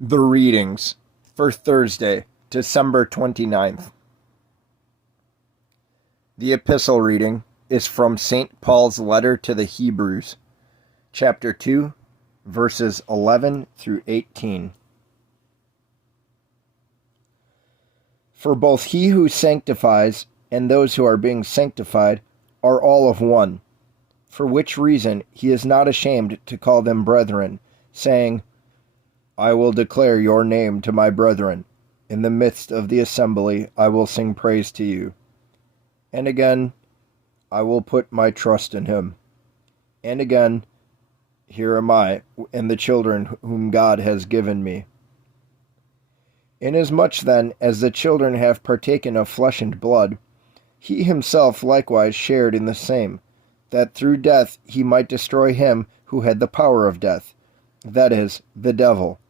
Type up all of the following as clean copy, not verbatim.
The readings for Thursday, December 29th. The epistle reading is from St. Paul's letter to the Hebrews, chapter 2, verses 11 through 18. For both he who sanctifies and those who are being sanctified are all of one, for which reason he is not ashamed to call them brethren, saying, I will declare your name to my brethren. In the midst of the assembly I will sing praise to you. And again, I will put my trust in him. And again, here am I and the children whom God has given me. Inasmuch then as the children have partaken of flesh and blood, he himself likewise shared in the same, that through death he might destroy him who had the power of death, that is, the devil,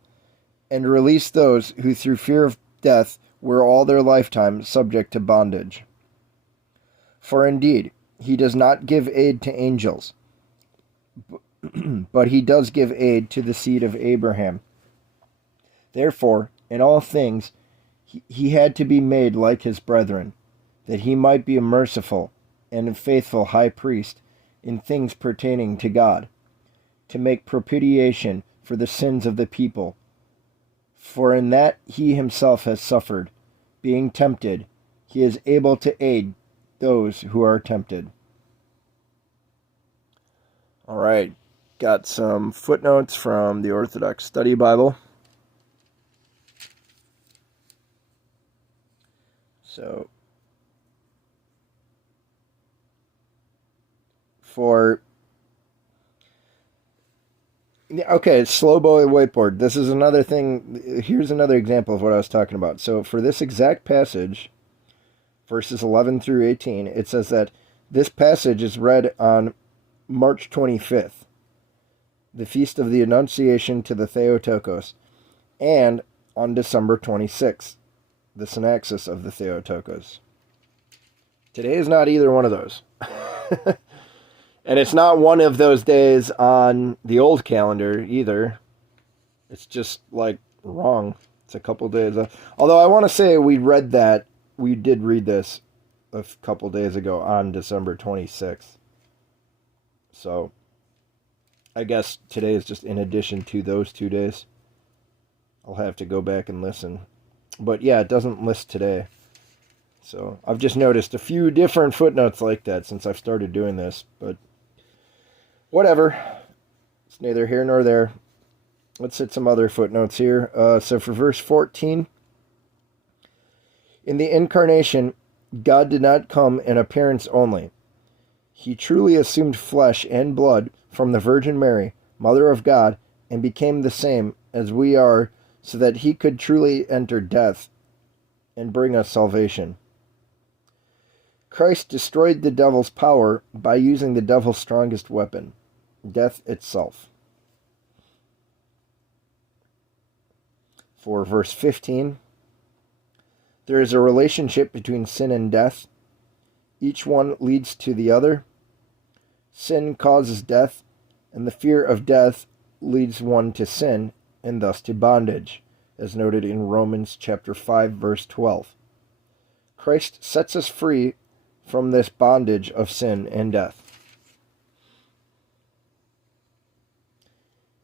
and release those who through fear of death were all their lifetime subject to bondage. For indeed, he does not give aid to angels, but he does give aid to the seed of Abraham. Therefore, in all things, he had to be made like his brethren, that he might be a merciful and a faithful high priest in things pertaining to God, to make propitiation for the sins of the people. For in that he himself has suffered, being tempted, he is able to aid those who are tempted. All right, got some footnotes from the Orthodox Study Bible. So, slow boy whiteboard. This is another thing. Here's another example of what I was talking about. So for this exact passage, verses 11 through 18, it says that this passage is read on March 25th, the Feast of the Annunciation to the Theotokos, and on December 26th, the Synaxis of the Theotokos. Today is not either one of those. And it's not one of those days on the old calendar either. It's just like wrong. It's a couple days. Although I want to say we did read this a couple days ago on December 26th. So I guess today is just in addition to those 2 days. I'll have to go back and listen. But yeah, it doesn't list today. So I've just noticed a few different footnotes like that since I've started doing this. But whatever. It's neither here nor there. Let's hit some other footnotes here. So for verse 14, in the incarnation, God did not come in appearance only. He truly assumed flesh and blood from the Virgin Mary, Mother of God, and became the same as we are, so that he could truly enter death and bring us salvation. Christ destroyed the devil's power by using the devil's strongest weapon, death itself. For verse 15, there is a relationship between sin and death. Each one leads to the other. Sin causes death, and the fear of death leads one to sin, and thus to bondage, as noted in Romans chapter 5, verse 12. Christ sets us free from this bondage of sin and death.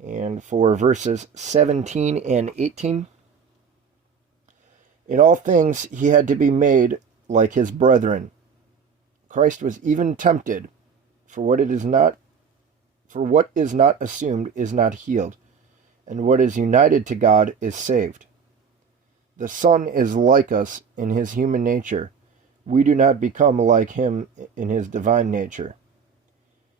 And for verses 17 and 18, in all things he had to be made like his brethren. Christ was even tempted, for what is not assumed is not healed, and what is united to God is saved. The Son is like us in his human nature. We do not become like him in his divine nature.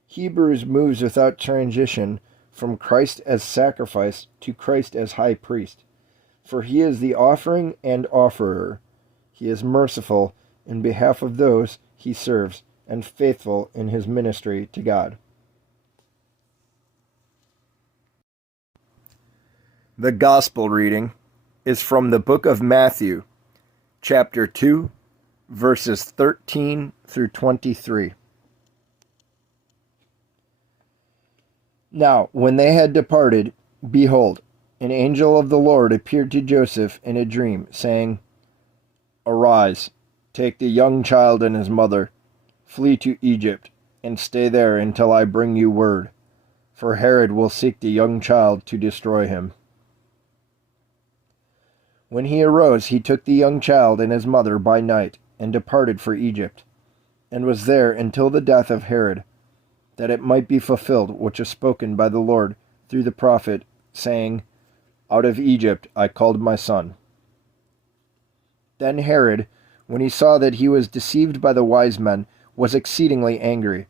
Hebrews moves without transition from Christ as sacrifice to Christ as high priest, for he is the offering and offerer. He is merciful in behalf of those he serves and faithful in his ministry to God. The Gospel reading is from the book of Matthew, chapter 2, verses 13 through 23. Now, when they had departed, behold, an angel of the Lord appeared to Joseph in a dream, saying, "Arise, take the young child and his mother, flee to Egypt, and stay there until I bring you word, for Herod will seek the young child to destroy him." When he arose, he took the young child and his mother by night, and departed for Egypt, and was there until the death of Herod, that it might be fulfilled which was spoken by the Lord through the prophet, saying, "Out of Egypt I called my son." Then Herod, when he saw that he was deceived by the wise men, was exceedingly angry.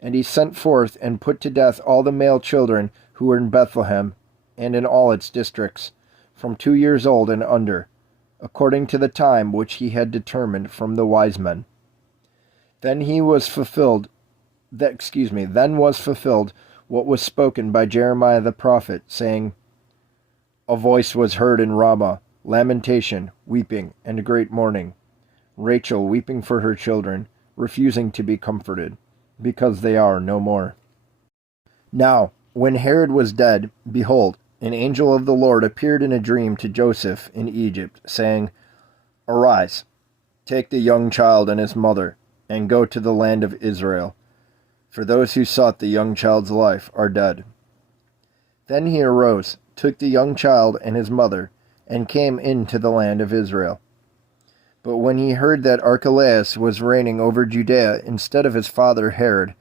And he sent forth and put to death all the male children who were in Bethlehem and in all its districts, from 2 years old and under, according to the time which he had determined from the wise men. Then was fulfilled what was spoken by Jeremiah the prophet, saying, "A voice was heard in Ramah, lamentation, weeping, and great mourning, Rachel weeping for her children, refusing to be comforted, because they are no more." Now, when Herod was dead, behold, an angel of the Lord appeared in a dream to Joseph in Egypt, saying, "Arise, take the young child and his mother, and go to the land of Israel, for those who sought the young child's life are dead." Then he arose, took the young child and his mother, and came into the land of Israel. But when he heard that Archelaus was reigning over Judea instead of his father Herod,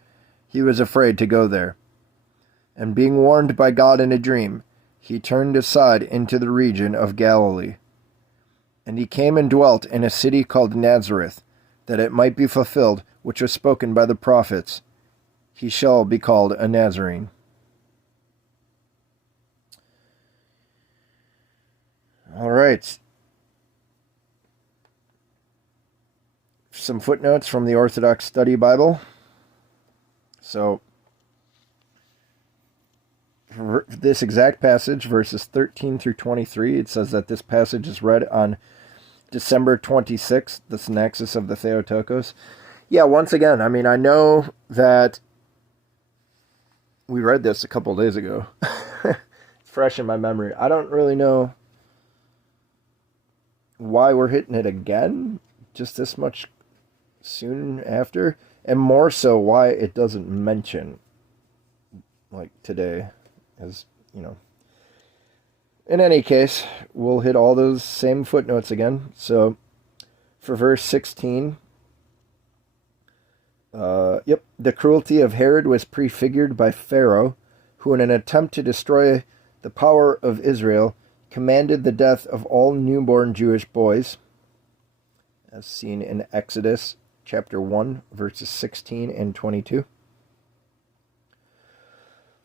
he was afraid to go there. And being warned by God in a dream, he turned aside into the region of Galilee. And he came and dwelt in a city called Nazareth, that it might be fulfilled which was spoken by the prophets, "He shall be called a Nazarene." All right. Some footnotes from the Orthodox Study Bible. So, for this exact passage, verses 13 through 23, it says that this passage is read on December 26th, the Synaxis of the Theotokos. Yeah, once again, I know that we read this a couple days ago. It's fresh in my memory. I don't really know why we're hitting it again, just this much soon after, and more so why it doesn't mention, like, today, as, In any case, we'll hit all those same footnotes again. So, for verse 16, the cruelty of Herod was prefigured by Pharaoh, who in an attempt to destroy the power of Israel, commanded the death of all newborn Jewish boys, as seen in Exodus chapter 1, verses 16 and 22.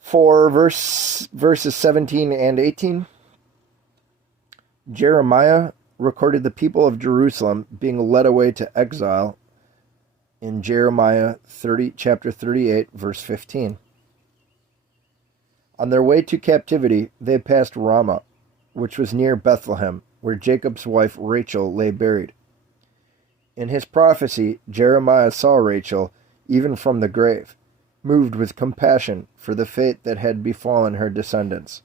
For verses 17 and 18, Jeremiah recorded the people of Jerusalem being led away to exile in Jeremiah chapter 38, verse 15. On their way to captivity, they passed Ramah, which was near Bethlehem, where Jacob's wife Rachel lay buried. In his prophecy, Jeremiah saw Rachel, even from the grave, moved with compassion for the fate that had befallen her descendants.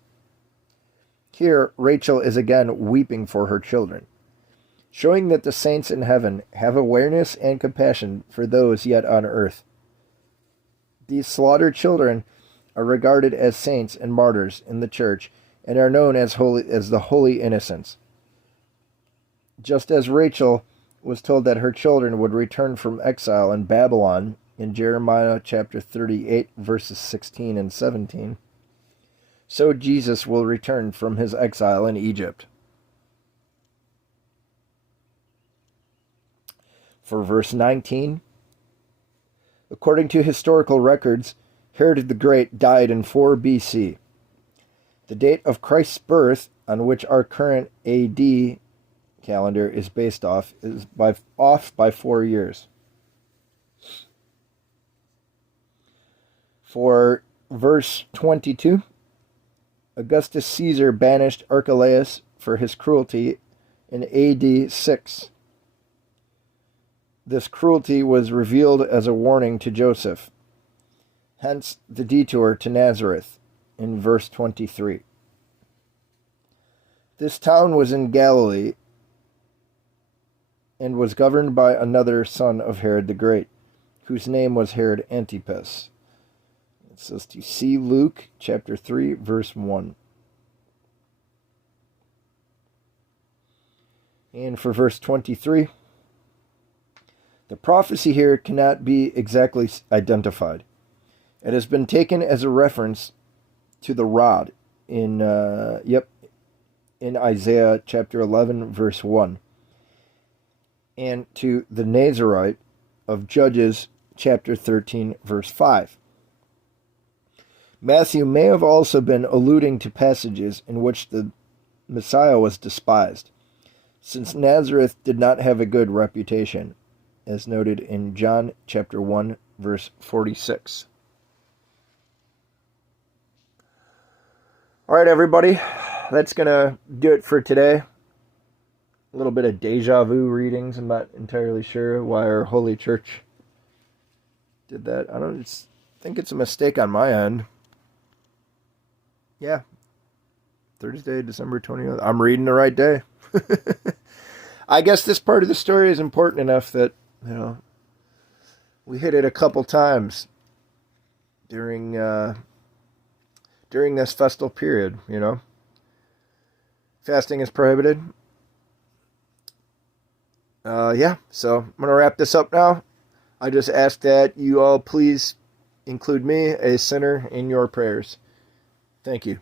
Here, Rachel is again weeping for her children, showing that the saints in heaven have awareness and compassion for those yet on earth. These slaughtered children are regarded as saints and martyrs in the church and are known as the holy innocents. Just as Rachel was told that her children would return from exile in Babylon in Jeremiah chapter 38, verses 16 and 17, so Jesus will return from his exile in Egypt. For verse 19, according to historical records, Herod the Great died in 4 BC. The date of Christ's birth, on which our current AD calendar is based off, is off by 4 years. For verse 22, Augustus Caesar banished Archelaus for his cruelty in AD 6. This cruelty was revealed as a warning to Joseph. Hence the detour to Nazareth in verse 23. This town was in Galilee and was governed by another son of Herod the Great, whose name was Herod Antipas. It says to see Luke chapter 3, verse 1. And for verse 23, the prophecy here cannot be exactly identified. It has been taken as a reference to the rod in Isaiah chapter 11, verse 1, and to the Nazarite of Judges chapter 13, verse 5. Matthew may have also been alluding to passages in which the Messiah was despised, since Nazareth did not have a good reputation, as noted in John chapter 1, verse 46. All right, everybody, that's going to do it for today. A little bit of deja vu readings. I'm not entirely sure why our holy church did that. I don't think it's a mistake on my end. Yeah. Thursday, December 20th. I'm reading the right day. I guess this part of the story is important enough that, we hit it a couple times during this festal period, Fasting is prohibited. So I'm going to wrap this up now. I just ask that you all please include me, a sinner, in your prayers. Thank you.